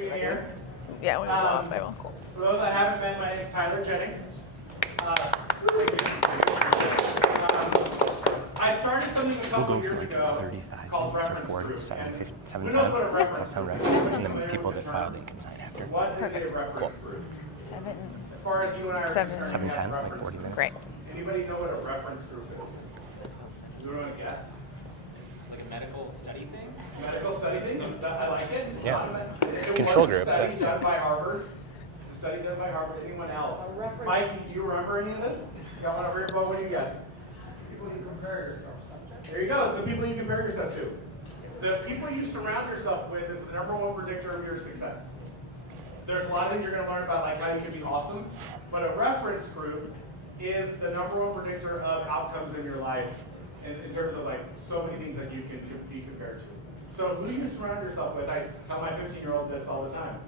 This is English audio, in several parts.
being here. Yeah, we will go off. I will. For those I haven't met, my name is Tyler Jennings. I started something a couple years ago 35 called minutes reference or 40, group. 7, And 50, who 7 knows what a Does reference that sound right? group is? And the people that filed in can sign after. What is a reference group? 7. As far as you and I are concerned, 7:10, we have like 40 reference minutes. Great. groups. Anybody know what a reference group is? Does anyone want to guess? Like a medical study thing? Medical study thing? I like it. It's Yeah. not a Control it was group, a study that's done it. by Harvard. It's a study done by Harvard. Anyone else? Mikey, do you remember any of this? You got one over here, Bo? What do you guess? People you compare yourself to. There you go. It's the people you compare yourself to. The people you surround yourself with is the #1 predictor of your success. There's a lot of things you're going to learn about, like how you can be awesome, but a reference group is the #1 predictor of outcomes in your life in terms of like so many things that you can be compared to. So who you surround yourself with, I tell my 15-year-old this all the time.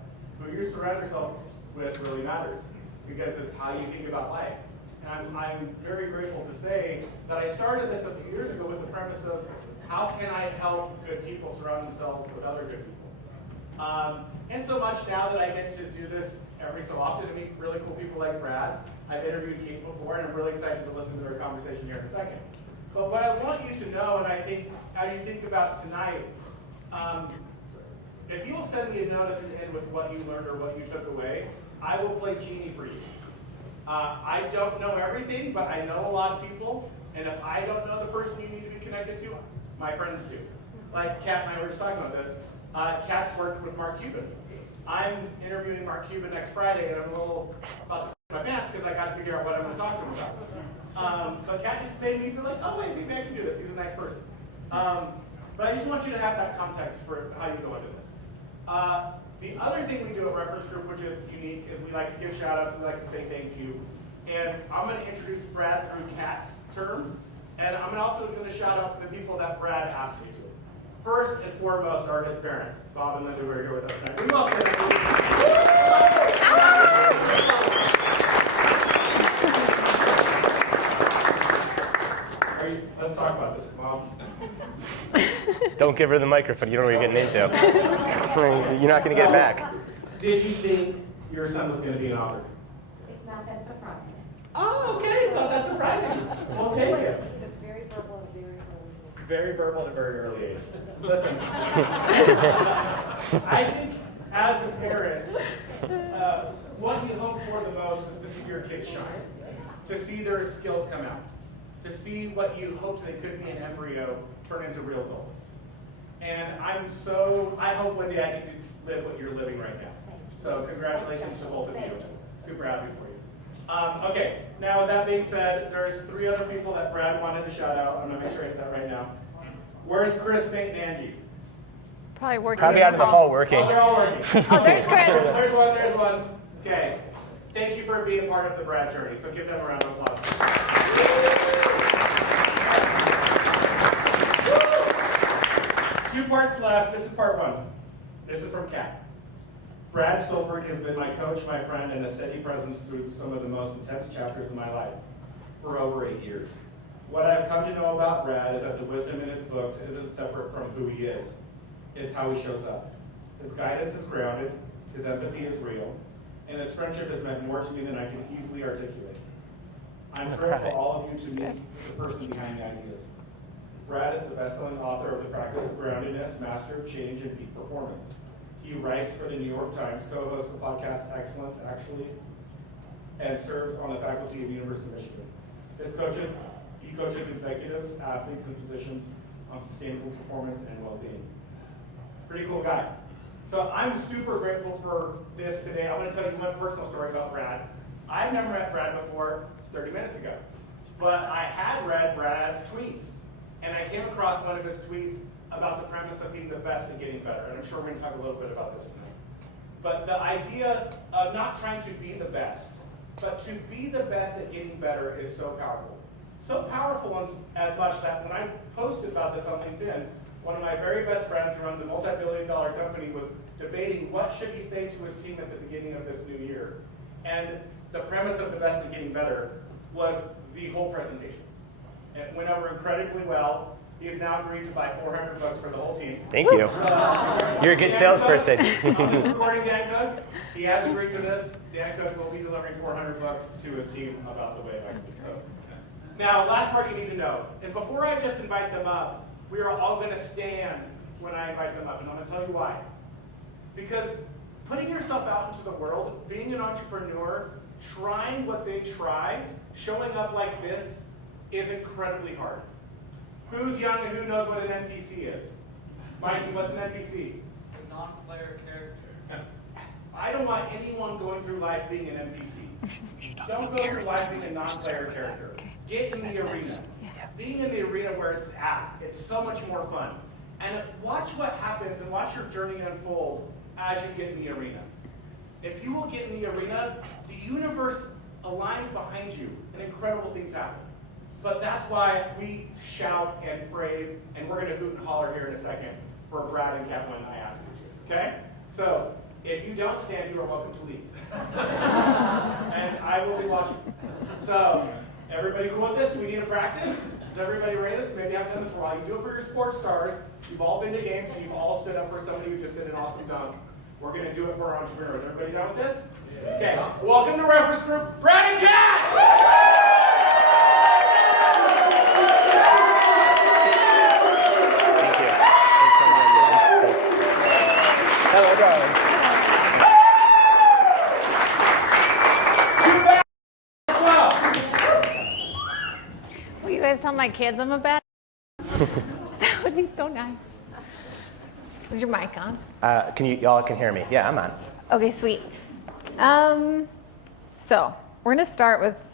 Who you surround yourself with really matters because it's how you think about life. And I'm very grateful to say that I started this a few years ago with the premise of how can I help good people surround themselves with other good people. And so much now that I get to do this every so often to meet really cool people like Brad. I've interviewed Kate before, and I'm really excited to listen to their conversation here in a second. But what I want you to know, and I think as you think about tonight, if you'll send me a note at the end with what you learned or what you took away, I will play genie for you. I don't know everything, but I know a lot of people, and if I don't know the person you need to be connected to, my friends do. Like Kat and I were just talking about this. Kat's worked with Mark Cuban. I'm interviewing Mark Cuban next Friday, and I'm a little about to put my pants because I got to figure out what I'm going to talk to him about. But Kat just made me feel like, oh wait, maybe I can do this. He's a nice person. But I just want you to have that context for how you go into this. The other thing we do at Reference Group, which is unique, is we like to give shout outs, we like to say thank you. And I'm going to introduce Brad through Kat's terms, and I'm also going to shout out the people that Brad asked me to. First and foremost are his parents, Bob and Linda, who are here with us tonight. We welcome them. Let's talk about this, Mom. Don't give her the microphone. You don't know what you're getting into. You're not going to get it back. Did you think your son was going to be an author? It's not that surprising. Oh, okay, so that's surprising. We'll take it. It's very verbal and very early. Very verbal at a very early age. Listen, I think as a parent, what you hope for the most is to see your kids shine, to see their skills come out, to see what you hoped they could be an embryo turn into real adults. And I hope one day I get to live what you're living right now. So congratulations to both of you. Super happy for you. Okay, now with that being said, there's 3 other people that Brad wanted to shout out. I'm gonna make sure I hit that right now. Where's Chris, Nate, and Angie? Probably working. Probably out of the hall working. Oh, they're all working. Oh, there's Chris. There's one. Okay. Thank you for being part of the Brad journey. So give them a round of applause. 2 parts left. This is part 1. This is from Kat. Brad Stulberg has been my coach, my friend, and a steady presence through some of the most intense chapters of my life for over 8 years. What I've come to know about Brad is that the wisdom in his books isn't separate from who he is. It's how he shows up. His guidance is grounded, his empathy is real, and his friendship has meant more to me than I can easily articulate. I'm thrilled for all of you to meet the person behind the ideas. Brad is the best-selling author of The Practice of Groundedness, Master of Change, and Peak Performance. He writes for the New York Times, co-hosts the podcast Excellence Actually, and serves on the faculty of the University of Michigan. He coaches executives, athletes, and physicians on sustainable performance and well-being. Pretty cool guy. So I'm super grateful for this today. I'm going to tell you one personal story about Brad. I've never met Brad before 30 minutes ago, but I had read Brad's tweets, and I came across one of his tweets about the premise of being the best at getting better, and I'm sure we're going to talk a little bit about this tonight. But the idea of not trying to be the best, but to be the best at getting better is so powerful. So powerful as much that when I posted about this on LinkedIn, one of my very best friends who runs a multi-billion-dollar company was debating what should he say to his team at the beginning of this new year. And the premise of the best at getting better was the whole presentation. It went over incredibly well. He has now agreed to buy 400 books for the whole team. Thank you. You're a good Dan salesperson. Cook, this recording Dan Cook. He has agreed to this. Dan Cook will be delivering 400 books to his team about the way next week. So, now, last part you need to know is before I just invite them up, we are all going to stand when I invite them up, and I'm going to tell you why. Because putting yourself out into the world, being an entrepreneur, trying what they try, showing up like this is incredibly hard. Who's young and who knows what an NPC is? Mikey, what's an NPC? A non-player character. I don't want anyone going through life being an NPC. Don't go through life being a non-player character. Get in the arena. Being in the arena where it's at, it's so much more fun. And watch what happens and watch your journey unfold as you get in the arena. If you will get in the arena, the universe aligns behind you and incredible things happen. But that's why we shout and praise, and we're going to hoot and holler here in a second for Brad and Kat when I ask you to. Okay? So, if you don't stand, you are welcome to leave. And I will be watching. So, everybody cool with this? Do we need to practice? Is everybody ready for this? Maybe I've done this for a while. You do it for your sports stars. You've all been to games, so you've all stood up for somebody who just did an awesome dunk. We're going to do it for our entrepreneurs. Everybody done with this? Okay. Welcome to Reference Group, Brad and Kat! Thank you. Thanks so much. Thanks. Hello, darling. Will you guys tell my kids I'm a bad? That would be so nice. Is your mic on? Y'all can hear me? Yeah, I'm on. Okay, sweet. So we're gonna start with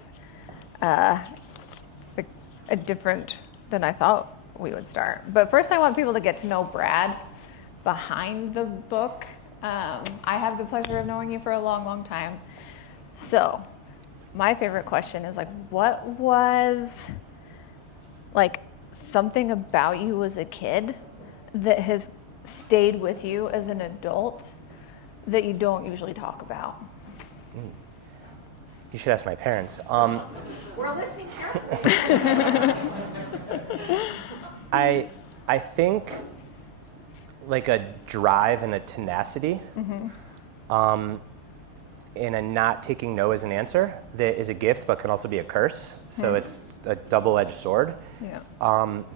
a different than I thought we would start. But first, I want people to get to know Brad behind the book. I have the pleasure of knowing you for a long, long time. So my favorite question is like, what was like something about you as a kid that has stayed with you as an adult that you don't usually talk about? You should ask my parents. We're listening. I think like a drive and a tenacity, and a not taking no as an answer that is a gift but can also be a curse. So it's a double-edged sword. Yeah.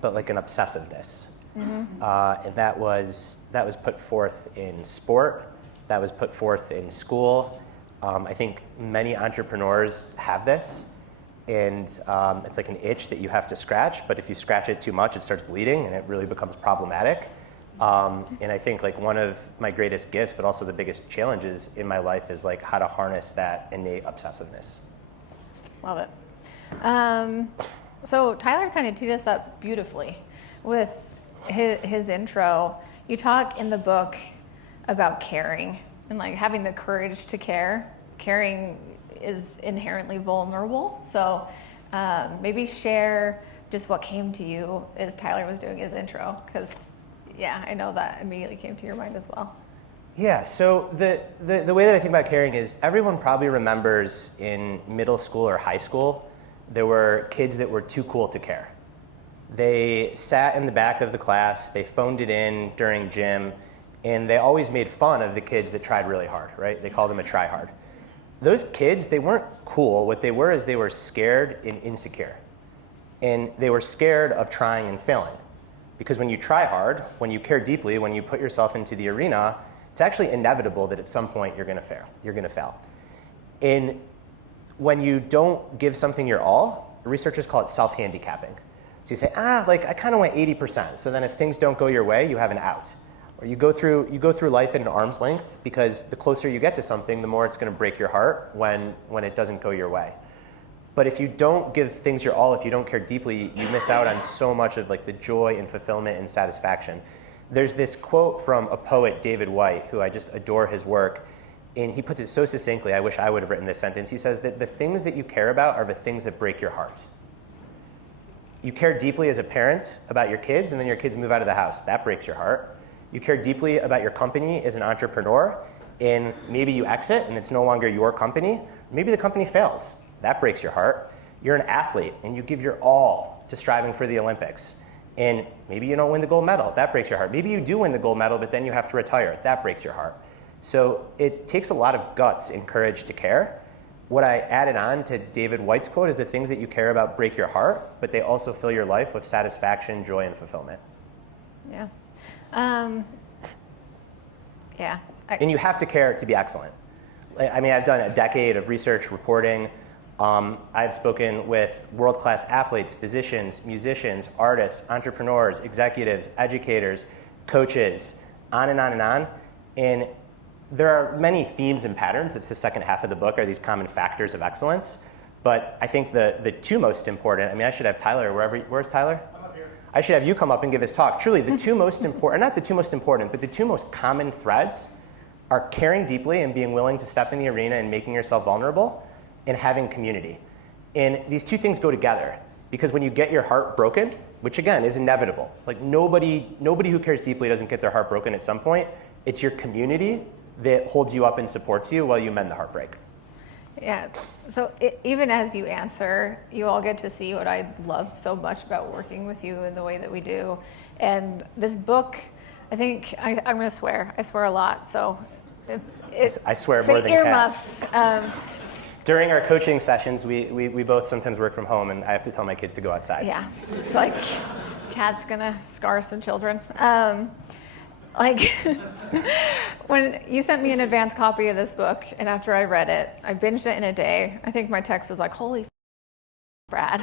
But like an obsessiveness. And that was put forth in sport. That was put forth in school. I think many entrepreneurs have this, and it's like an itch that you have to scratch, but if you scratch it too much, it starts bleeding and it really becomes problematic. And I think like one of my greatest gifts, but also the biggest challenges in my life is like how to harness that innate obsessiveness. Love it. So Tyler kind of teed us up beautifully with his intro. You talk in the book about caring and like having the courage to care. Caring is inherently vulnerable. So maybe share just what came to you as Tyler was doing his intro, because yeah, I know that immediately came to your mind as well. Yeah, so the way that I think about caring is everyone probably remembers in middle school or high school, there were kids that were too cool to care. They sat in the back of the class, they phoned it in during gym, and they always made fun of the kids that tried really hard, right? They called them a try-hard. Those kids, they weren't cool. What they were is they were scared and insecure. And they were scared of trying and failing. Because when you try hard, when you care deeply, when you put yourself into the arena, it's actually inevitable that at some point you're gonna fail. You're gonna fail. And when you don't give something your all, researchers call it self-handicapping. So you say, like I kind of went 80%. So then if things don't go your way, you have an out. Or you go through life at an arm's length, because the closer you get to something, the more it's going to break your heart when it doesn't go your way. But if you don't give things your all, if you don't care deeply, you miss out on so much of like the joy and fulfillment and satisfaction. There's this quote from a poet, David White, who I just adore his work, and he puts it so succinctly. I wish I would have written this sentence. He says that the things that you care about are the things that break your heart. You care deeply as a parent about your kids, and then your kids move out of the house. That breaks your heart. You care deeply about your company as an entrepreneur, and maybe you exit and it's no longer your company. Maybe the company fails. That breaks your heart. You're an athlete and you give your all to striving for the Olympics, And maybe you don't win the gold medal. That breaks your heart. Maybe you do win the gold medal, but then you have to retire. That breaks your heart. So it takes a lot of guts and courage to care. What I added on to David White's quote is the things that you care about break your heart, but they also fill your life with satisfaction, joy, and fulfillment. Yeah. Yeah. And you have to care to be excellent. I mean, I've done a decade of research reporting. I've spoken with world-class athletes, physicians, musicians, artists, entrepreneurs, executives, educators, coaches, on and on and on. And there are many themes and patterns. It's the second half of the book, are these common factors of excellence. But I think the two most important, I mean, I should have Tyler, where's Tyler? I'm up here. I should have you come up and give his talk. Truly, the two most important, not the two most important, but the two most common threads are caring deeply and being willing to step in the arena and making yourself vulnerable, and having community. And these two things go together, because when you get your heart broken, which again is inevitable, like nobody who cares deeply doesn't get their heart broken at some point. It's your community that holds you up and supports you while you mend the heartbreak. Yeah, so even as you answer, you all get to see what I love so much about working with you in the way that we do. And this book, I think, I'm going to swear. I swear a lot, so I swear say more than Kat. earmuffs. During our coaching sessions, we both sometimes work from home, and I have to tell my kids to go outside. Yeah, it's like Kat's going to scar some children. When you sent me an advance copy of this book, and after I read it, I binged it in a day. I think my text was like, holy Brad.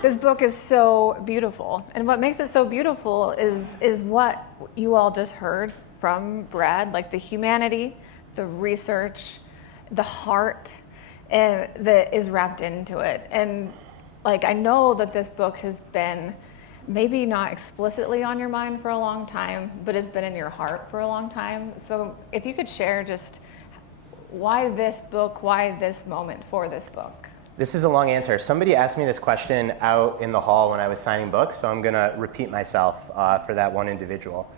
This book is so beautiful. And what makes it so beautiful is what you all just heard from Brad, like the humanity, the research, the heart that is wrapped into it. And like, I know that this book has been maybe not explicitly on your mind for a long time, but it's been in your heart for a long time. So if you could share just why this book, why this moment for this book? This is a long answer. Somebody asked me this question out in the hall when I was signing books, so I'm going to repeat myself for that one individual.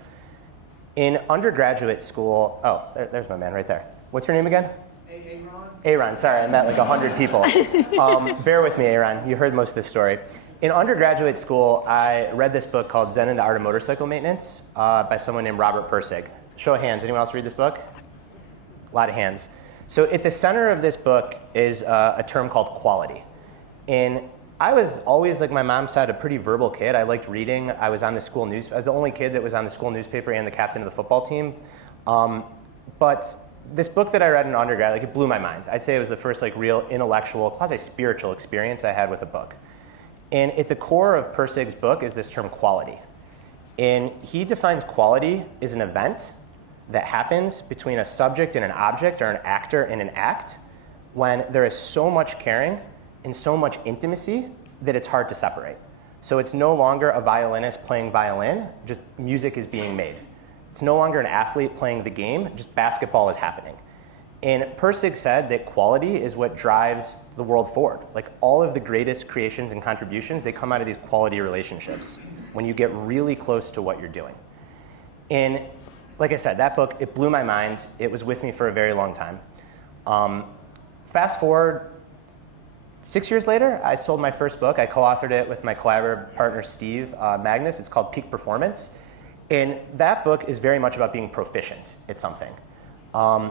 In undergraduate school, there's my man right there. What's your name again? Aaron? Aaron, sorry, I met like 100 people. Bear with me, Aaron. You heard most of this story. In undergraduate school, I read this book called Zen and the Art of Motorcycle Maintenance by someone named Robert Pirsig. Show of hands, anyone else read this book? A lot of hands. So at the center of this book is a term called quality. And I was always, like my mom said, a pretty verbal kid. I liked reading. I was on the school news. I was the only kid that was on the school newspaper and the captain of the football team. But this book that I read in undergrad, like it blew my mind. I'd say it was the first like real intellectual, quasi-spiritual experience I had with a book. And at the core of Pirsig's book is this term quality. And he defines quality as an event that happens between a subject and an object, or an actor and an act, when there is so much caring and so much intimacy that it's hard to separate. So it's no longer a violinist playing violin, just music is being made. It's no longer an athlete playing the game, just basketball is happening. And Pirsig said that quality is what drives the world forward. Like all of the greatest creations and contributions, they come out of these quality relationships when you get really close to what you're doing. And like I said, that book, it blew my mind. It was with me for a very long time. Fast forward 6 years later, I sold my first book. I co-authored it with my collaborative partner, Steve Magnus. It's called Peak Performance. And that book is very much about being proficient at something.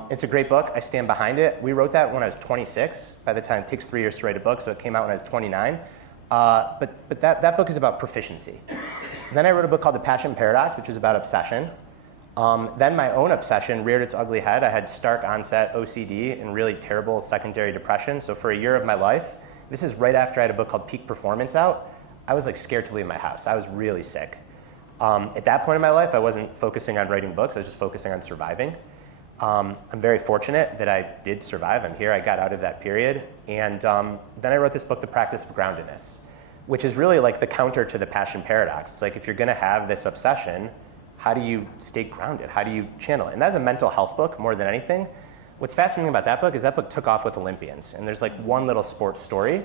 It's a great book. I stand behind it. We wrote that when I was 26. By the time, it takes 3 years to write a book, so it came out when I was 29. But that book is about proficiency. Then I wrote a book called The Passion Paradox, which is about obsession. Then my own obsession reared its ugly head. I had stark onset OCD and really terrible secondary depression. So for a year of my life, this is right after I had a book called Peak Performance out, I was like scared to leave my house. I was really sick. At that point in my life, I wasn't focusing on writing books. I was just focusing on surviving. I'm very fortunate that I did survive. I'm here. I got out of that period. And then I wrote this book, The Practice of Groundedness, which is really like the counter to the passion paradox. It's like if you're going to have this obsession, how do you stay grounded? How do you channel it? And that's a mental health book more than anything. What's fascinating about that book is that book took off with Olympians. And there's like one little sports story.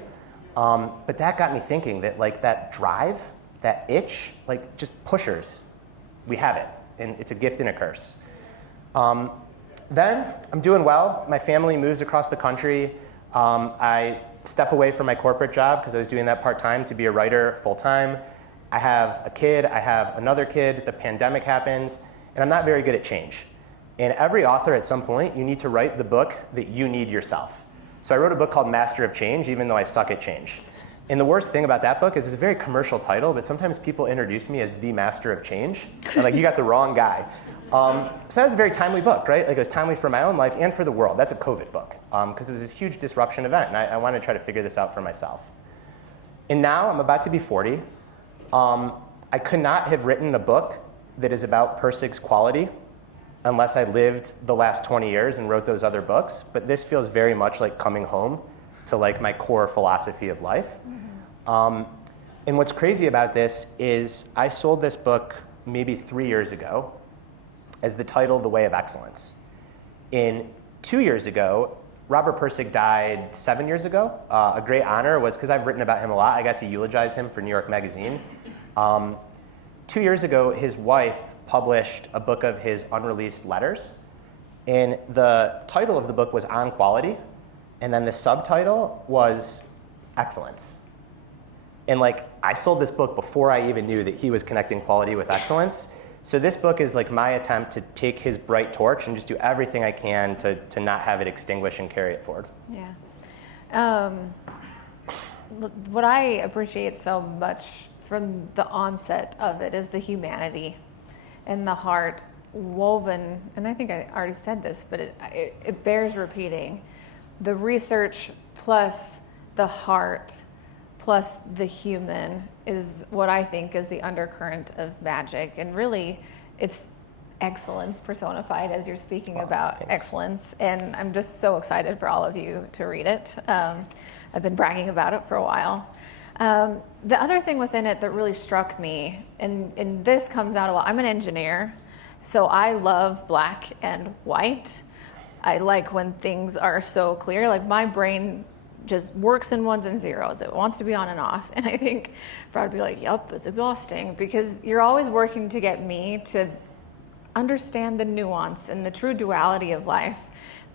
But that got me thinking that like that drive, that itch, like just pushers, we have it. And it's a gift and a curse. Then I'm doing well. My family moves across the country. I step away from my corporate job because I was doing that part-time to be a writer full-time. I have a kid, I have another kid, the pandemic happens, and I'm not very good at change. And every author at some point, you need to write the book that you need yourself. So I wrote a book called Master of Change, even though I suck at change. And the worst thing about that book is it's a very commercial title, but sometimes people introduce me as the Master of Change. I'm like, you got the wrong guy. So that was a very timely book, right? Like it was timely for my own life and for the world. That's a COVID book, because it was this huge disruption event, and I wanted to try to figure this out for myself. And now I'm about to be 40. I could not have written a book that is about Persig's quality unless I lived the last 20 years and wrote those other books, but this feels very much like coming home to like my core philosophy of life. And what's crazy about this is I sold this book maybe 3 years ago as the title, The Way of Excellence. 2 years ago, Robert Pirsig died 7 years ago. A great honor was, because I've written about him a lot, I got to eulogize him for New York Magazine. 2 years ago, his wife published a book of his unreleased letters. And the title of the book was On Quality. And then the subtitle was Excellence. And like, I sold this book before I even knew that he was connecting quality with excellence. So this book is like my attempt to take his bright torch and just do everything I can to not have it extinguish and carry it forward. Yeah. What I appreciate so much from the onset of it is the humanity and the heart woven, and I think I already said this, but it bears repeating. The research plus the heart plus the human is what I think is the undercurrent of magic. And really, it's excellence personified, as you're speaking about thanks. Excellence. And I'm just so excited for all of you to read it. I've been bragging about it for a while. The other thing within it that really struck me, and this comes out a lot, I'm an engineer, so I love black and white. I like when things are so clear. Like my brain just works in ones and zeros. It wants to be on and off. And I think Brad would be like, yep, it's exhausting, because you're always working to get me to understand the nuance and the true duality of life.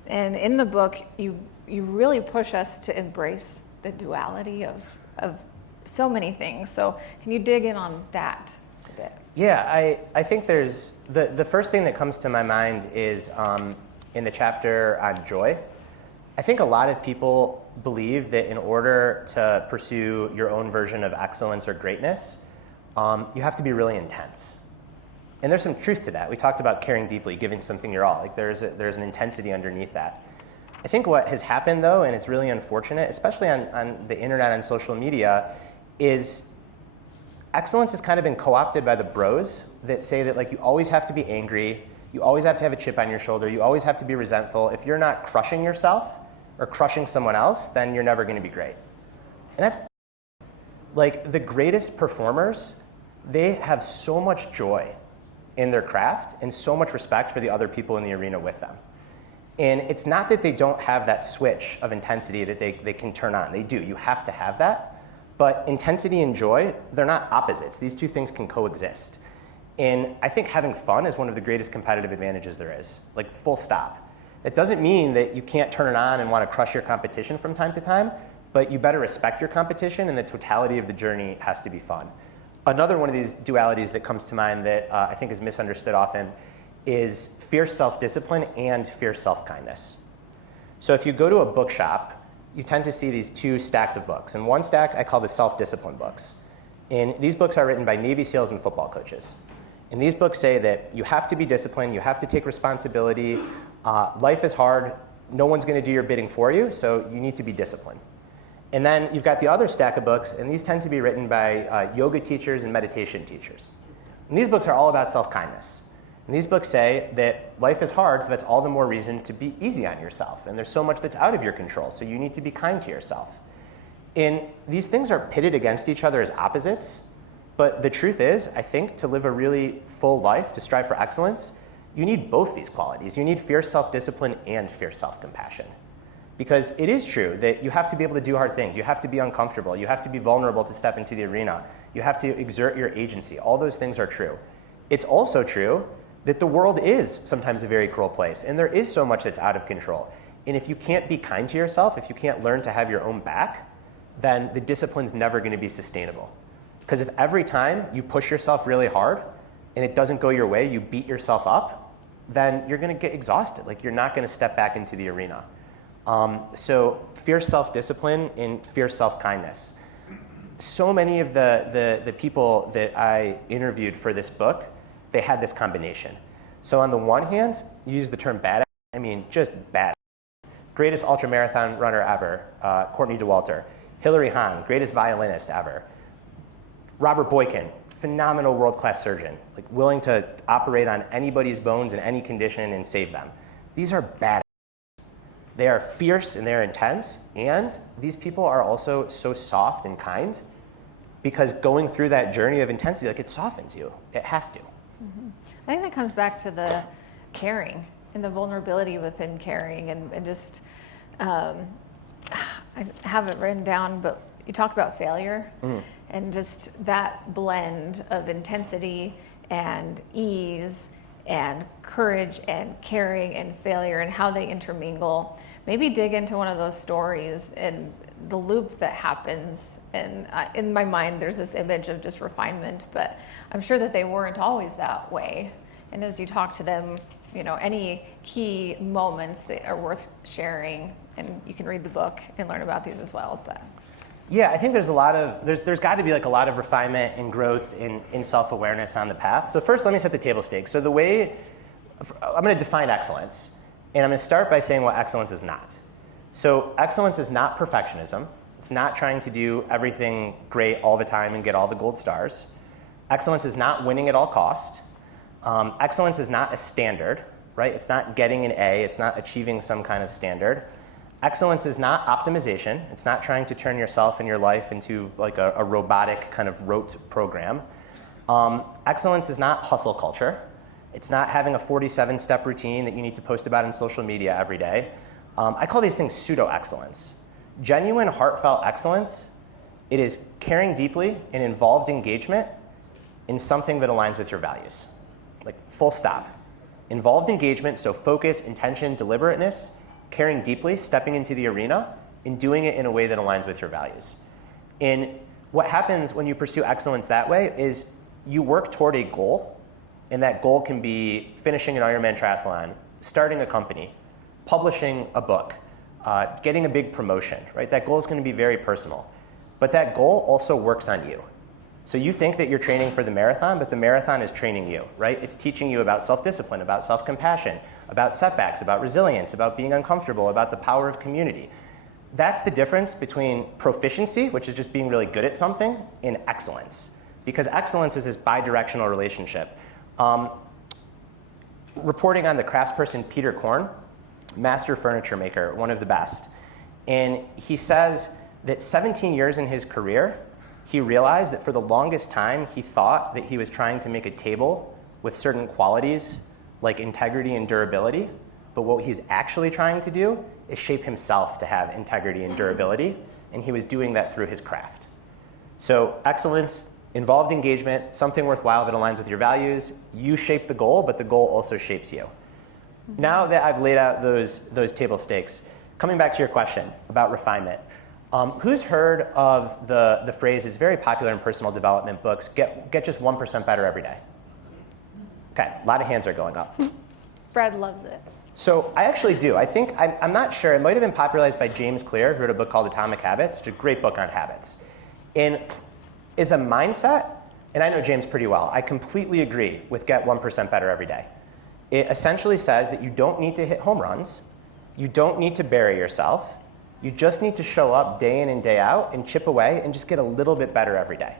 And in the book, you really push us to embrace the duality of so many things. So can you dig in on that a bit? Yeah, I think there's, the first thing that comes to my mind is in the chapter on joy. I think a lot of people believe that in order to pursue your own version of excellence or greatness, you have to be really intense. And there's some truth to that. We talked about caring deeply, giving something your all. Like there's an intensity underneath that. I think what has happened though, and it's really unfortunate, especially on the internet and social media, is excellence has kind of been co-opted by the bros that say that like you always have to be angry, you always have to have a chip on your shoulder, you always have to be resentful. If you're not crushing yourself or crushing someone else, then you're never going to be great. And that's like the greatest performers, they have so much joy in their craft and so much respect for the other people in the arena with them. And it's not that they don't have that switch of intensity that they can turn on. They do. You have to have that. But intensity and joy, they're not opposites. These two things can coexist. And I think having fun is one of the greatest competitive advantages there is, like full stop. It doesn't mean that you can't turn it on and want to crush your competition from time to time, but you better respect your competition, and the totality of the journey has to be fun. Another one of these dualities that comes to mind that I think is misunderstood often is fierce self-discipline and fierce self-kindness. So if you go to a bookshop, you tend to see these two stacks of books. And one stack I call the self-discipline books. And these books are written by Navy SEALs and football coaches. And these books say that you have to be disciplined, you have to take responsibility, life is hard, no one's gonna do your bidding for you, so you need to be disciplined. And then you've got the other stack of books, and these tend to be written by yoga teachers and meditation teachers. And these books are all about self-kindness. And these books say that life is hard, so that's all the more reason to be easy on yourself. And there's so much that's out of your control, so you need to be kind to yourself. And these things are pitted against each other as opposites. But the truth is, I think to live a really full life, to strive for excellence, you need both these qualities. You need fierce self-discipline and fierce self-compassion. Because it is true that you have to be able to do hard things. You have to be uncomfortable. You have to be vulnerable to step into the arena. You have to exert your agency. All those things are true. It's also true that the world is sometimes a very cruel place, and there is so much that's out of control. And if you can't be kind to yourself, if you can't learn to have your own back, then the discipline's never going to be sustainable. Because if every time you push yourself really hard and it doesn't go your way, you beat yourself up, then you're going to get exhausted. Like, you're not going to step back into the arena. So fierce self-discipline and fierce self-kindness. So many of the people that I interviewed for this book, they had this combination. So on the one hand, you use the term badass. I mean, just badass. Greatest ultramarathon runner ever, Courtney Dauwalter. Hilary Hahn, greatest violinist ever. Robert Boykin, phenomenal world-class surgeon, like willing to operate on anybody's bones in any condition and save them. These are badass. They are fierce and they're intense, and these people are also so soft and kind because going through that journey of intensity, like, it softens you. It has to. Mm-hmm. I think that comes back to the caring and the vulnerability within caring, and just, I have it written down, but you talk about failure, and just that blend of intensity and ease and courage and caring and failure and how they intermingle. Maybe dig into one of those stories and the loop that happens. And in my mind, there's this image of just refinement, but I'm sure that they weren't always that way. And as you talk to them, you know, any key moments that are worth sharing, and you can read the book and learn about these as well. But yeah, I think there's there's got to be like a lot of refinement and growth in self-awareness on the path. So first, let me set the table stakes. So I'm going to define excellence, and I'm going to start by saying what excellence is not. So excellence is not perfectionism. It's not trying to do everything great all the time and get all the gold stars. Excellence is not winning at all cost. Excellence is not a standard, right? It's not getting an A. It's not achieving some kind of standard. Excellence is not optimization. It's not trying to turn yourself and your life into like a robotic kind of rote program. Excellence is not hustle culture. It's not having a 47-step routine that you need to post about on social media every day. I call these things pseudo-excellence. Genuine, heartfelt excellence, it is caring deeply and involved engagement in something that aligns with your values. Like, full stop. Involved engagement, so focus, intention, deliberateness, caring deeply, stepping into the arena, and doing it in a way that aligns with your values. And what happens when you pursue excellence that way is you work toward a goal, and that goal can be finishing an Ironman triathlon, starting a company, publishing a book, getting a big promotion, right? That goal is going to be very personal. But that goal also works on you. So you think that you're training for the marathon, but the marathon is training you, right? It's teaching you about self-discipline, about self-compassion, about setbacks, about resilience, about being uncomfortable, about the power of community. That's the difference between proficiency, which is just being really good at something, and excellence. Because excellence is this bi-directional relationship. Reporting on the craftsperson Peter Korn, master furniture maker, one of the best. And he says that 17 years in his career, he realized that for the longest time, he thought that he was trying to make a table with certain qualities like integrity and durability. But what he's actually trying to do is shape himself to have integrity and durability. And he was doing that through his craft. So excellence, involved engagement, something worthwhile that aligns with your values. You shape the goal, but the goal also shapes you. Now that I've laid out those table stakes, coming back to your question about refinement, who's heard of the phrase, it's very popular in personal development books, get just 1% better every day? Okay, a lot of hands are going up. Brad loves it. So I actually do. I think, I'm not sure, it might have been popularized by James Clear, who wrote a book called Atomic Habits, which is a great book on habits. And is a mindset, and I know James pretty well, I completely agree with get 1% better every day. It essentially says that you don't need to hit home runs, you don't need to bury yourself, you just need to show up day in and day out and chip away and just get a little bit better every day,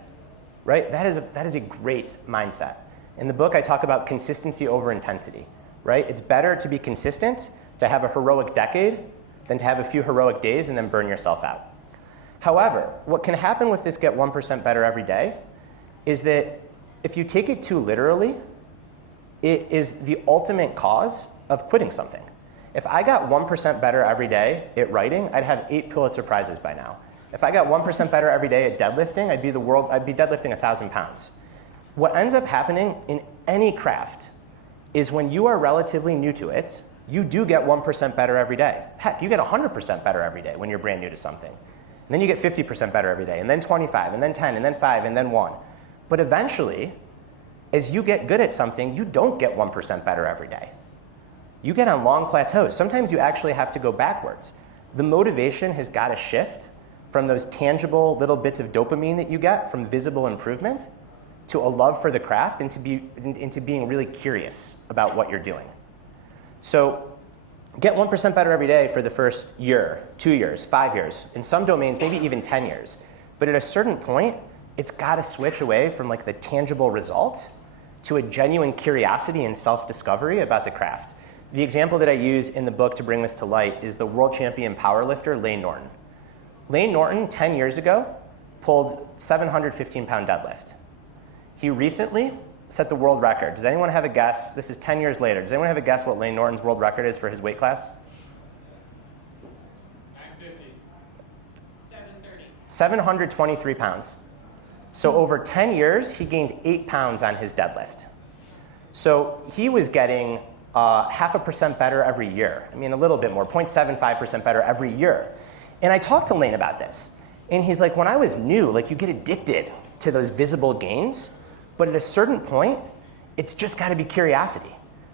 right? That is a great mindset. In the book, I talk about consistency over intensity, right? It's better to be consistent, to have a heroic decade, than to have a few heroic days and then burn yourself out. However, what can happen with this get 1% better every day is that if you take it too literally, it is the ultimate cause of quitting something. If I got 1% better every day at writing, I'd have 8 Pulitzer Prizes by now. If I got 1% better every day at deadlifting, I'd be deadlifting 1,000 pounds. What ends up happening in any craft is when you are relatively new to it, you do get 1% better every day. Heck, you get 100% better every day when you're brand new to something. And then you get 50% better every day, and then 25, and then 10, and then 5, and then 1. But eventually, as you get good at something, you don't get 1% better every day. You get on long plateaus. Sometimes you actually have to go backwards. The motivation has got to shift from those tangible little bits of dopamine that you get from visible improvement to a love for the craft and into being really curious about what you're doing. So get 1% better every day for the first year, 2 years, 5 years, in some domains, maybe even 10 years. But at a certain point, it's got to switch away from like the tangible result to a genuine curiosity and self-discovery about the craft. The example that I use in the book to bring this to light is the world champion powerlifter, Layne Norton. Layne Norton, 10 years ago, pulled 715-pound deadlift. He recently set the world record. Does anyone have a guess? This is 10 years later. Does anyone have a guess what Layne Norton's world record is for his weight class? 723 pounds. So over 10 years, he gained 8 pounds on his deadlift. So he was getting 0.5% better every year. I mean, a little bit more, 0.75% better every year. And I talked to Layne about this. And he's like, when I was new, like you get addicted to those visible gains. But at a certain point, it's just got to be curiosity.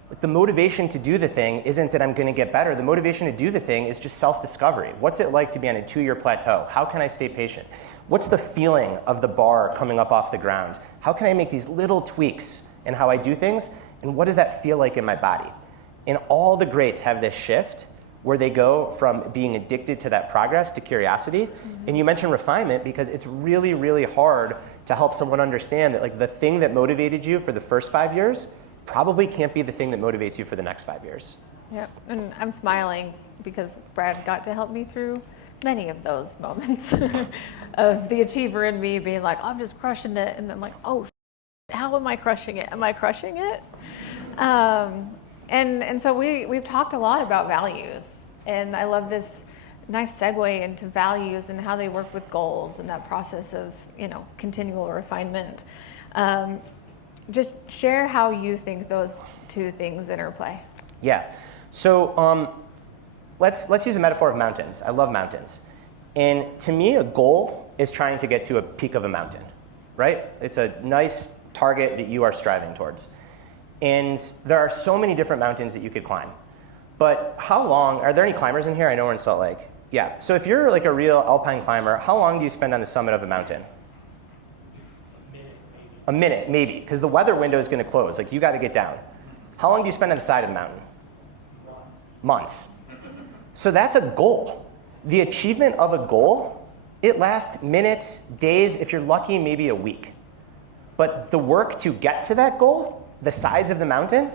Like the motivation to do the thing isn't that I'm going to get better. The motivation to do the thing is just self-discovery. What's it like to be on a 2-year plateau? How can I stay patient? What's the feeling of the bar coming up off the ground? How can I make these little tweaks in how I do things? And what does that feel like in my body? And all the greats have this shift where they go from being addicted to that progress to curiosity. Mm-hmm. And you mentioned refinement because it's really, really hard to help someone understand that like the thing that motivated you for the first 5 years probably can't be the thing that motivates you for the next 5 years. Yep, and I'm smiling because Brad got to help me through many of those moments of the achiever in me being like, I'm just crushing it. And then like, oh, how am I crushing it? Am I crushing it? And so we've talked a lot about values, and I love this nice segue into values and how they work with goals and that process of, continual refinement. Just share how you think those two things interplay. Yeah. So let's use a metaphor of mountains. I love mountains. And to me, a goal is trying to get to a peak of a mountain, right? It's a nice target that you are striving towards. And there are so many different mountains that you could climb. But how long, are there any climbers in here? I know we're in Salt Lake. Yeah, so if you're like a real alpine climber, how long do you spend on the summit of a mountain? A minute, maybe, because the weather window is going to close. Like, you got to get down. How long do you spend on the side of the mountain? Months. So that's a goal. The achievement of a goal, it lasts minutes, days, if you're lucky, maybe a week. But the work to get to that goal, the sides of the mountain,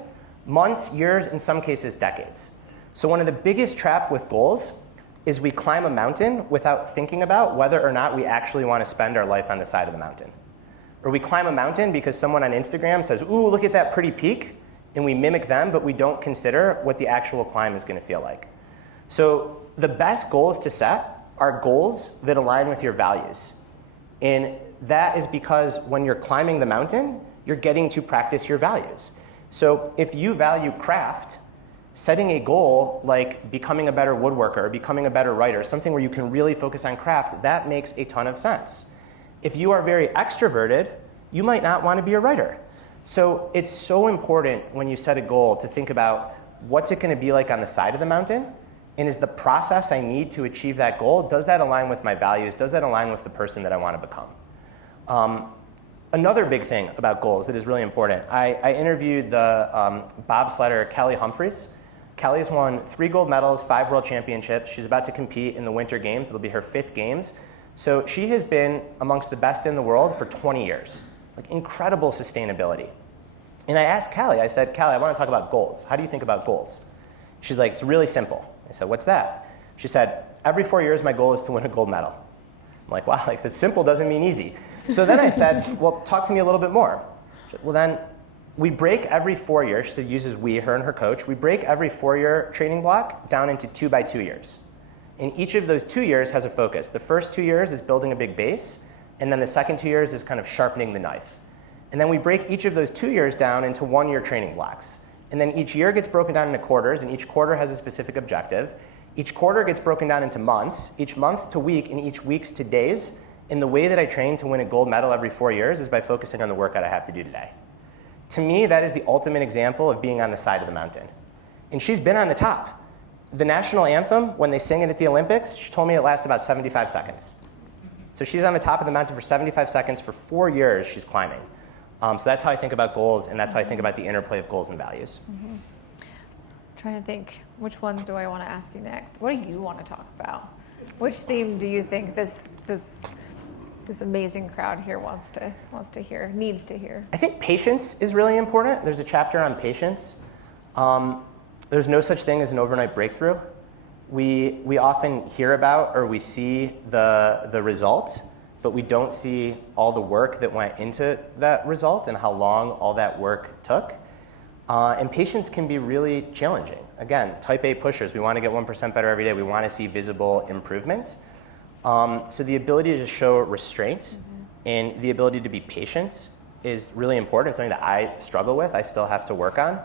months, years, in some cases, decades. So one of the biggest traps with goals is we climb a mountain without thinking about whether or not we actually want to spend our life on the side of the mountain. Or we climb a mountain because someone on Instagram says, ooh, look at that pretty peak, and we mimic them, but we don't consider what the actual climb is going to feel like. So the best goals to set are goals that align with your values. And that is because when you're climbing the mountain, you're getting to practice your values. So if you value craft, setting a goal like becoming a better woodworker or becoming a better writer, something where you can really focus on craft, that makes a ton of sense. If you are very extroverted, you might not want to be a writer. So it's so important when you set a goal to think about what's it going to be like on the side of the mountain, and is the process I need to achieve that goal, does that align with my values? Does that align with the person that I want to become? Another big thing about goals that is really important, I interviewed the bobsledder Kelly Humphreys. Kelly's won 3 gold medals, 5 world championships. She's about to compete in the Winter Games. It'll be her 5th games. So she has been amongst the best in the world for 20 years. Like, incredible sustainability. And I asked Kelly, I said, Kelly, I want to talk about goals. How do you think about goals? She's like, it's really simple. I said, what's that? She said, every 4 years, my goal is to win a gold medal. I'm like, wow, like, that simple doesn't mean easy. So then I said, well, talk to me a little bit more. She said, well, then we break every 4 years. She said, uses we, her, and her coach. We break every 4-year training block down into 2 by 2 years. And each of those 2 years has a focus. The first 2 years is building a big base, and then the second 2 years is kind of sharpening the knife. And then we break each of those 2 years down into 1-year training blocks. And then each year gets broken down into quarters, and each quarter has a specific objective. Each quarter gets broken down into months, each month to week, and each week's to days. And the way that I train to win a gold medal every 4 years is by focusing on the workout I have to do today. To me, that is the ultimate example of being on the side of the mountain. And she's been on the top. The national anthem, when they sing it at the Olympics, she told me it lasts about 75 seconds. So she's on the top of the mountain for 75 seconds for 4 years she's climbing. So that's how I think about goals, and that's how I think about the interplay of goals and values. Mm-hmm. Trying to think, which ones do I want to ask you next? What do you want to talk about? Which theme do you think this amazing crowd here wants to hear, needs to hear? I think patience is really important. There's a chapter on patience. There's no such thing as an overnight breakthrough. We often hear about or we see the result, but we don't see all the work that went into that result and how long all that work took. And patience can be really challenging. Again, type A pushers, we want to get 1% better every day. We want to see visible improvement. So the ability to show restraint and the ability to be patient is really important. It's something that I struggle with, I still have to work on.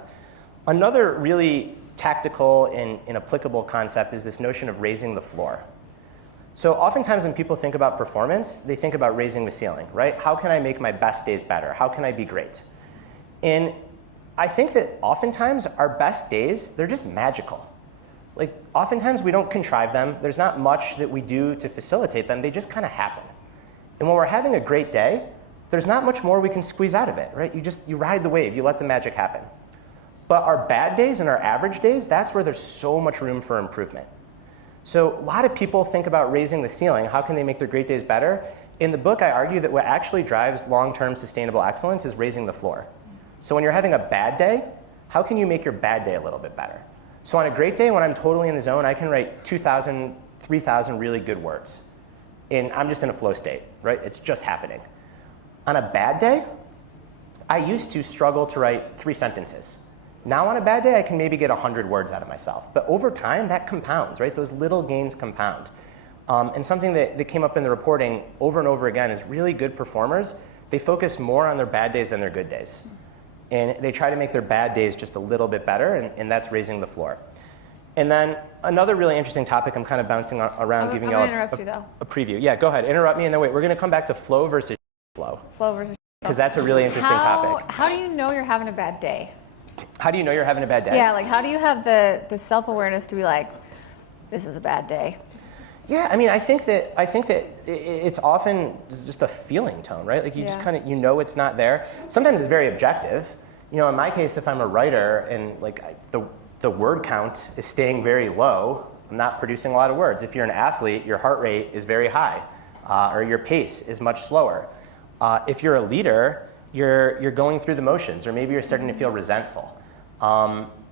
Another really tactical and applicable concept is this notion of raising the floor. So oftentimes when people think about performance, they think about raising the ceiling, right? How can I make my best days better? How can I be great? And I think that oftentimes our best days, they're just magical. Like oftentimes we don't contrive them. There's not much that we do to facilitate them. They just kind of happen. And when we're having a great day, there's not much more we can squeeze out of it, right? You ride the wave, you let the magic happen. But our bad days and our average days, that's where there's so much room for improvement. So a lot of people think about raising the ceiling. How can they make their great days better? In the book, I argue that what actually drives long-term sustainable excellence is raising the floor. So when you're having a bad day, how can you make your bad day a little bit better? So on a great day, when I'm totally in the zone, I can write 2,000, 3,000 really good words. And I'm just in a flow state, right? It's just happening. On a bad day, I used to struggle to write 3 sentences. Now on a bad day, I can maybe get 100 words out of myself. But over time, that compounds, right? Those little gains compound. And something that came up in the reporting over and over again is really good performers, they focus more on their bad days than their good days. And they try to make their bad days just a little bit better, and that's raising the floor. And then another really interesting topic, I'm kind of bouncing around giving you all a preview. Yeah, go ahead, interrupt me, and then wait, we're going to come back to flow versus flow. Flow versus because that's a really interesting topic. How do you know you're having a bad day? How do you know you're having a bad day? Yeah, like how do you have the self-awareness to be like, this is a bad day? Yeah, I mean, I think that it's often just a feeling tone, right? Like you just kind of, you know it's not there. Sometimes it's very objective. You know, in my case, if I'm a writer and like the word count is staying very low, I'm not producing a lot of words. If you're an athlete, your heart rate is very high, or your pace is much slower. If you're a leader, you're going through the motions, or maybe you're starting to feel resentful.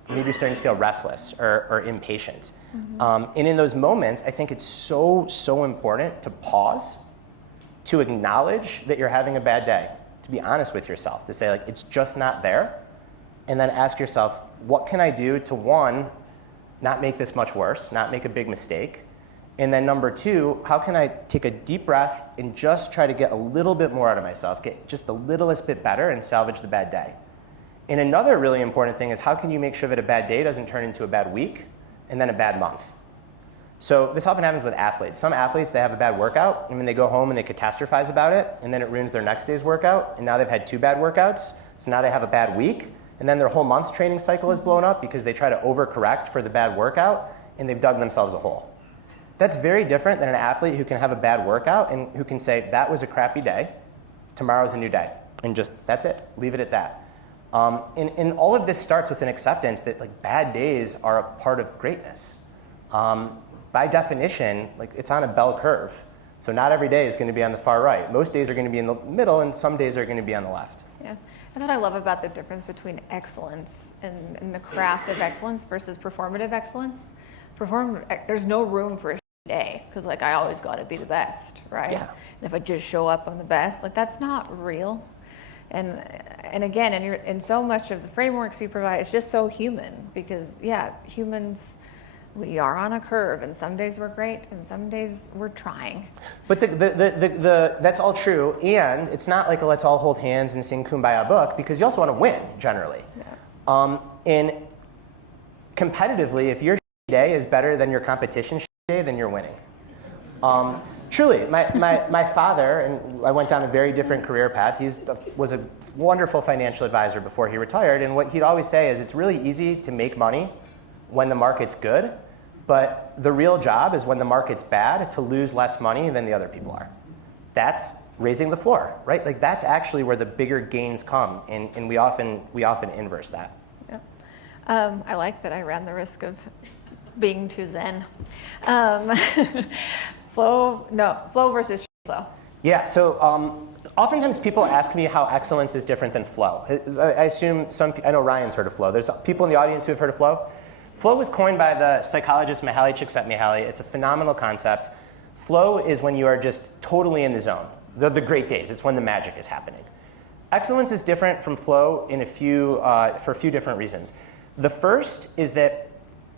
Maybe you're starting to feel restless or impatient. And in those moments, I think it's so important to pause, to acknowledge that you're having a bad day, to be honest with yourself, to say like, it's just not there. And then ask yourself, what can I do to, one, not make this much worse, not make a big mistake? And then number 2, how can I take a deep breath and just try to get a little bit more out of myself, get just the littlest bit better and salvage the bad day? And another really important thing is how can you make sure that a bad day doesn't turn into a bad week and then a bad month? So this often happens with athletes. Some athletes, they have a bad workout, and then they go home and they catastrophize about it, and then it ruins their next day's workout, and now they've had 2 bad workouts, so now they have a bad week, and then their whole month's training cycle is blown up because they try to overcorrect for the bad workout, and they've dug themselves a hole. That's very different than an athlete who can have a bad workout and who can say, that was a crappy day, tomorrow's a new day, and just, that's it, leave it at that. And all of this starts with an acceptance that like bad days are a part of greatness. By definition, like it's on a bell curve. So not every day is going to be on the far right. Most days are going to be in the middle, and some days are going to be on the left. Yeah, that's what I love about the difference between excellence and the craft of excellence versus performative excellence. There's no room for a day because like I always got to be the best, right? Yeah. And if I just show up, I'm the best. Like that's not real. And again, in so much of the frameworks you provide, it's just so human because humans, we are on a curve, and some days we're great, and some days we're trying. But that's all true, and it's not like a let's all hold hands and sing Kumbaya book because you also want to win generally. Yeah. And competitively, if your day is better than your competition day, then you're winning. Truly, my father, and I went down a very different career path. He was a wonderful financial advisor before he retired, and what he'd always say is it's really easy to make money when the market's good, but the real job is when the market's bad to lose less money than the other people are. That's raising the floor, right? Like that's actually where the bigger gains come, and we often inverse that. Yeah. I like that I ran the risk of being too zen. Flow versus flow. Yeah, so oftentimes people ask me how excellence is different than flow. I assume I know Ryan's heard of flow. There's people in the audience who have heard of flow. Flow was coined by the psychologist Mihaly Csikszentmihalyi. It's a phenomenal concept. Flow is when you are just totally in the zone. The great days. It's when the magic is happening. Excellence is different from flow for a few different reasons. The first is that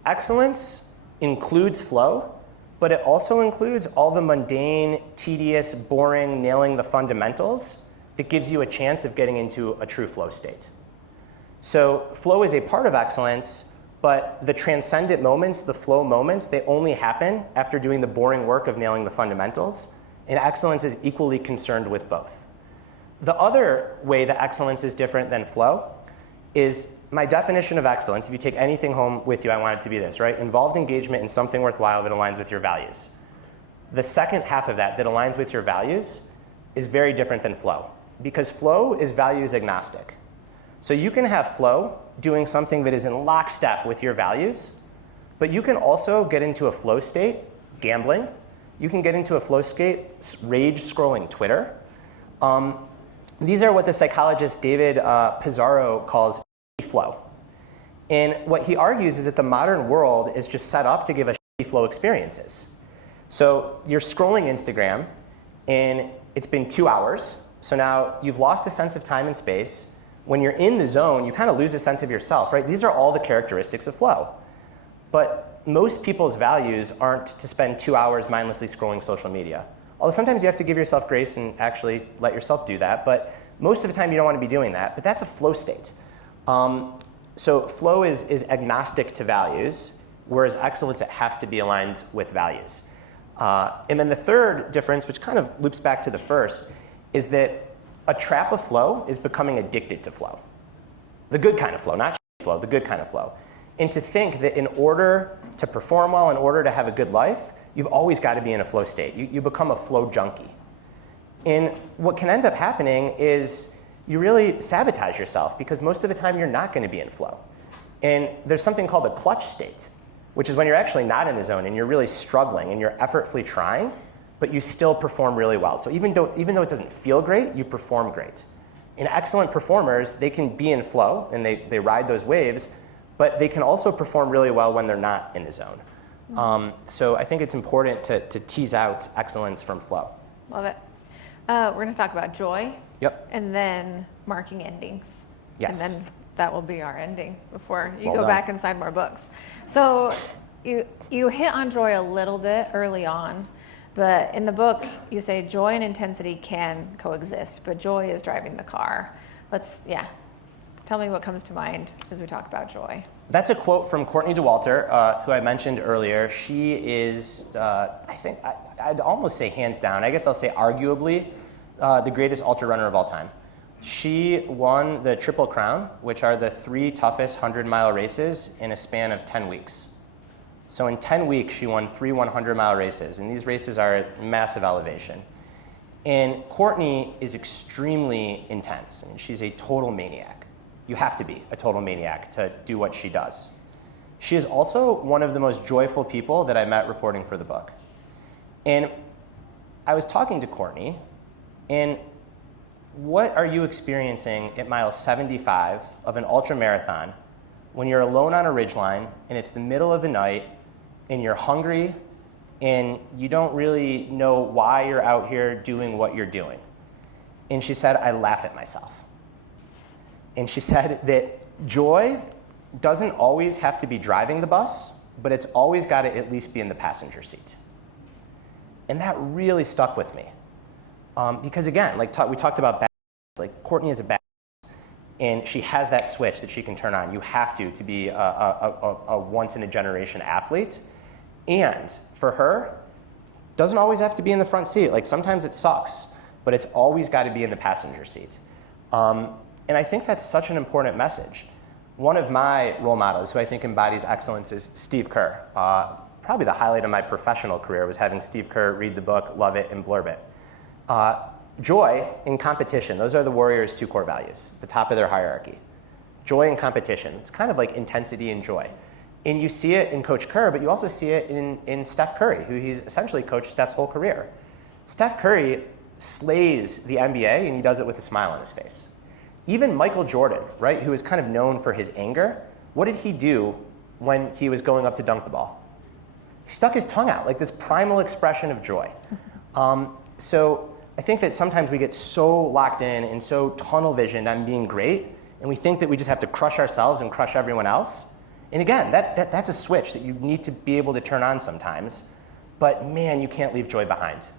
excellence includes flow, but it also includes all the mundane, tedious, boring, nailing the fundamentals that gives you a chance of getting into a true flow state. So flow is a part of excellence, but the transcendent moments, the flow moments, they only happen after doing the boring work of nailing the fundamentals, and excellence is equally concerned with both. The other way that excellence is different than flow is my definition of excellence. If you take anything home with you, I want it to be this, right? Involved engagement in something worthwhile that aligns with your values. The second half of that aligns with your values is very different than flow, because flow is values agnostic. So you can have flow doing something that is in lockstep with your values, but you can also get into a flow state, gambling. You can get into a flow state, rage scrolling Twitter. These are what the psychologist David Pizarro calls flow. And what he argues is that the modern world is just set up to give us flow experiences. So you're scrolling Instagram, and it's been 2 hours. So now you've lost a sense of time and space. When you're in the zone, you kind of lose a sense of yourself, right? These are all the characteristics of flow. But most people's values aren't to spend 2 hours mindlessly scrolling social media. Although sometimes you have to give yourself grace and actually let yourself do that. But most of the time you don't want to be doing that. But that's a flow state. So flow is agnostic to values, whereas excellence, it has to be aligned with values. And then the third difference, which kind of loops back to the first, is that a trap of flow is becoming addicted to flow. The good kind of flow, not flow, the good kind of flow. And to think that in order to perform well, in order to have a good life, you've always got to be in a flow state. You become a flow junkie. And what can end up happening is you really sabotage yourself, because most of the time you're not going to be in flow. And there's something called a clutch state, which is when you're actually not in the zone and you're really struggling and you're effortfully trying, but you still perform really well. So even though it doesn't feel great, you perform great. And excellent performers, they can be in flow and they ride those waves, but they can also perform really well when they're not in the zone. So I think it's important to tease out excellence from flow. Love it. We're going to talk about joy. Yep. And then marking endings. Yes. And then that will be our ending before you Well go done. back and sign more books. So you hit on joy a little bit early on, but in the book you say joy and intensity can coexist, but joy is driving the car. Tell me what comes to mind as we talk about joy. That's a quote from Courtney Dauwalter, who I mentioned earlier. She is, I'd almost say hands down, I guess I'll say arguably, the greatest ultra runner of all time. She won the Triple Crown, which are the 3 toughest 100-mile races in a span of 10 weeks. So in 10 weeks, she won 3 100-mile races, and these races are at massive elevation. And Courtney is extremely intense, and she's a total maniac. You have to be a total maniac to do what she does. She is also one of the most joyful people that I met reporting for the book. And I was talking to Courtney, and what are you experiencing at mile 75 of an ultra marathon when you're alone on a ridgeline and it's the middle of the night and you're hungry and you don't really know why you're out here doing what you're doing? And she said, I laugh at myself. And she said that joy doesn't always have to be driving the bus, but it's always got to at least be in the passenger seat. And that really stuck with me. Because again, we talked about badass, like Courtney is a badass. And she has that switch that she can turn on. You have to be a once-in-a-generation athlete. And for her, doesn't always have to be in the front seat. Like sometimes it sucks, but it's always got to be in the passenger seat. And I think that's such an important message. One of my role models who I think embodies excellence is Steve Kerr. Probably the highlight of my professional career was having Steve Kerr read the book, love it, and blurb it. Joy in competition, those are the Warriors' 2 core values, the top of their hierarchy. Joy in competition, it's kind of like intensity and joy. And you see it in Coach Kerr, but you also see it in Steph Curry, who he's essentially coached Steph's whole career. Steph Curry slays the NBA, and he does it with a smile on his face. Even Michael Jordan, right, who is kind of known for his anger, what did he do when he was going up to dunk the ball? He stuck his tongue out, like this primal expression of joy. So I think that sometimes we get so locked in and so tunnel visioned on being great, and we think that we just have to crush ourselves and crush everyone else. And again, that's a switch that you need to be able to turn on sometimes. But man, you can't leave joy behind.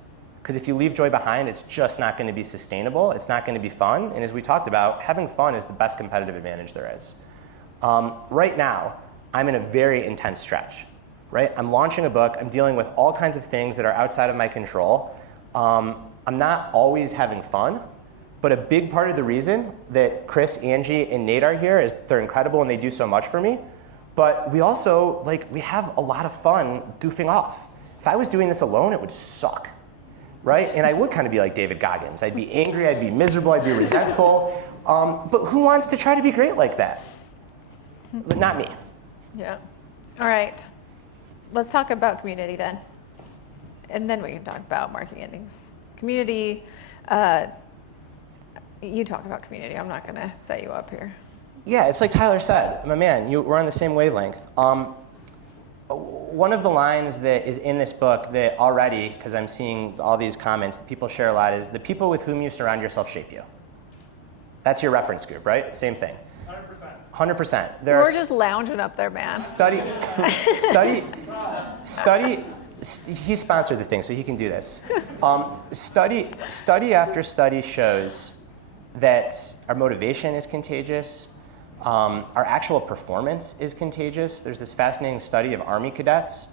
Because if you leave joy behind, it's just not going to be sustainable. It's not going to be fun. And as we talked about, having fun is the best competitive advantage there is. Right now, I'm in a very intense stretch. Right? I'm launching a book. I'm dealing with all kinds of things that are outside of my control. I'm not always having fun, but a big part of the reason that Chris, Angie, and Nate are here is they're incredible and they do so much for me. But we also, we have a lot of fun goofing off. If I was doing this alone, it would suck, right? And I would kind of be like David Goggins. I'd be angry, I'd be miserable, I'd be resentful. But who wants to try to be great like that? Not me. Yeah. All right. Let's talk about community then. And then we can talk about marking endings. Community, you talk about community. I'm not going to set you up here. Yeah, it's like Tyler said. My man, we're on the same wavelength. One of the lines that is in this book that already, because I'm seeing all these comments that people share a lot, is the people with whom you surround yourself shape you. That's your reference group, right? Same thing. 100%. We're just lounging up there, man. Study. He sponsored the thing, so he can do this. Study after study shows that our motivation is contagious. Our actual performance is contagious. There's this fascinating study of Army cadets,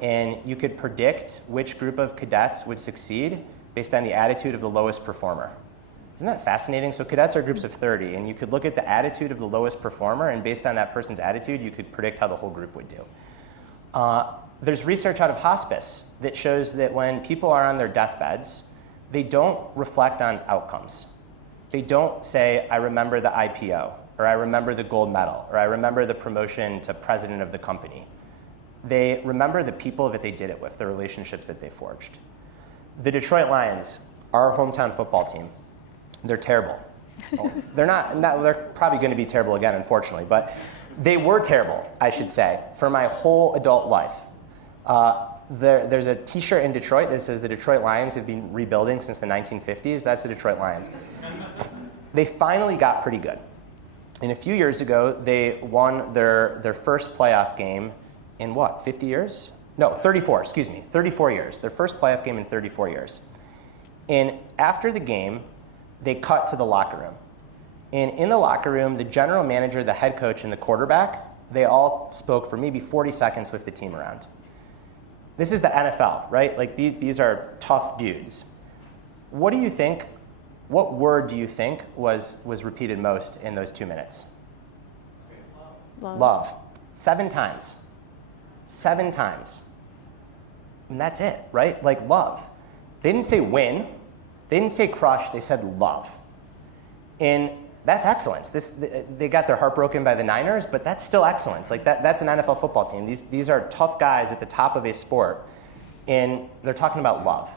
and you could predict which group of cadets would succeed based on the attitude of the lowest performer. Isn't that fascinating? So cadets are groups of 30, and you could look at the attitude of the lowest performer, and based on that person's attitude, you could predict how the whole group would do. There's research out of hospice that shows that when people are on their deathbeds, they don't reflect on outcomes. They don't say, I remember the IPO, or I remember the gold medal, or I remember the promotion to president of the company. They remember the people that they did it with, the relationships that they forged. The Detroit Lions, our hometown football team, they're terrible. They're probably going to be terrible again, unfortunately, but they were terrible, I should say, for my whole adult life. There's a t-shirt in Detroit that says the Detroit Lions have been rebuilding since the 1950s. That's the Detroit Lions. They finally got pretty good. And a few years ago, they won their first playoff game in what, 50 years? No, 34 years. Their first playoff game in 34 years. And after the game, they cut to the locker room. And in the locker room, the general manager, the head coach, and the quarterback, they all spoke for maybe 40 seconds with the team around. This is the NFL, right? Like these are tough dudes. What do you think, what word do you think was repeated most in those 2 minutes? Love. 7 times. 7 times. And that's it, right? Like love. They didn't say win. They didn't say crush. They said love. And that's excellence. They got their heart broken by the Niners, but that's still excellence. Like that's an NFL football team. These are tough guys at the top of a sport, and they're talking about love.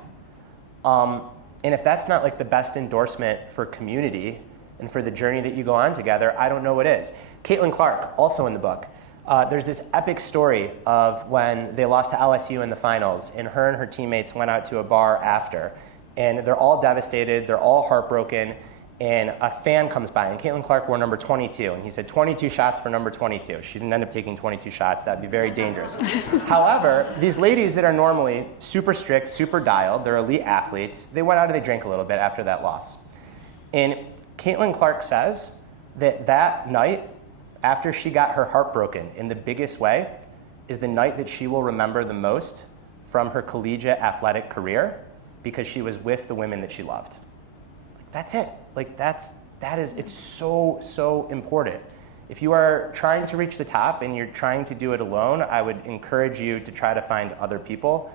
And if that's not like the best endorsement for community and for the journey that you go on together, I don't know what is. Caitlin Clark, also in the book, there's this epic story of when they lost to LSU in the finals, and her teammates went out to a bar after, and they're all devastated, they're all heartbroken, and a fan comes by, and Caitlin Clark wore number 22, and he said 22 shots for number 22. She didn't end up taking 22 shots. That'd be very dangerous. However, these ladies that are normally super strict, super dialed, they're elite athletes, they went out and they drank a little bit after that loss. And Caitlin Clark says that night, after she got her heart broken in the biggest way, is the night that she will remember the most from her collegiate athletic career, because she was with the women that she loved. Like, that's it. Like, it's so important. If you are trying to reach the top and you're trying to do it alone, I would encourage you to try to find other people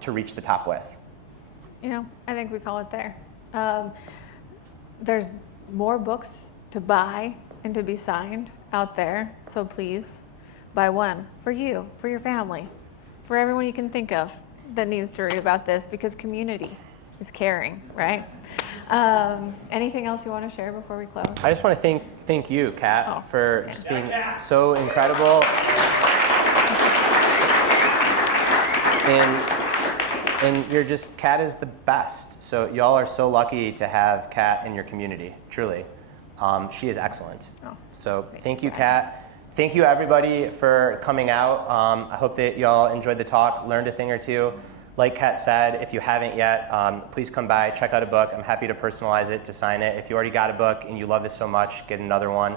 to reach the top with. You know, I think we call it there. There's more books to buy and to be signed out there, so please buy one for you, for your family, for everyone you can think of that needs to read about this, because community is caring, right? Anything else you want to share before we close? I just want to thank you, Kat, for yeah. just being so incredible. And you're just, Kat is the best. So y'all are so lucky to have Kat in your community, truly. She is excellent. Oh, So thank you, Kat. Thank you, everybody, for coming out. I hope that y'all enjoyed the talk, learned a thing or two. Like Kat said, if you haven't yet, please come by, check out a book. I'm happy to personalize it, to sign it. If you already got a book and you love this so much, get another one.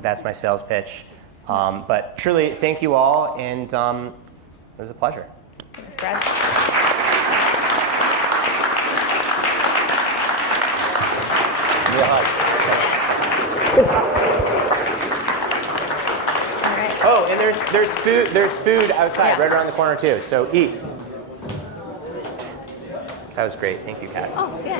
That's my sales pitch. But truly, thank you all, and it was a pleasure. Thanks, Brad. All right. Oh, and there's food outside, Yeah. right around the corner too. So eat. That was great. Thank you, Kat. Oh, yeah.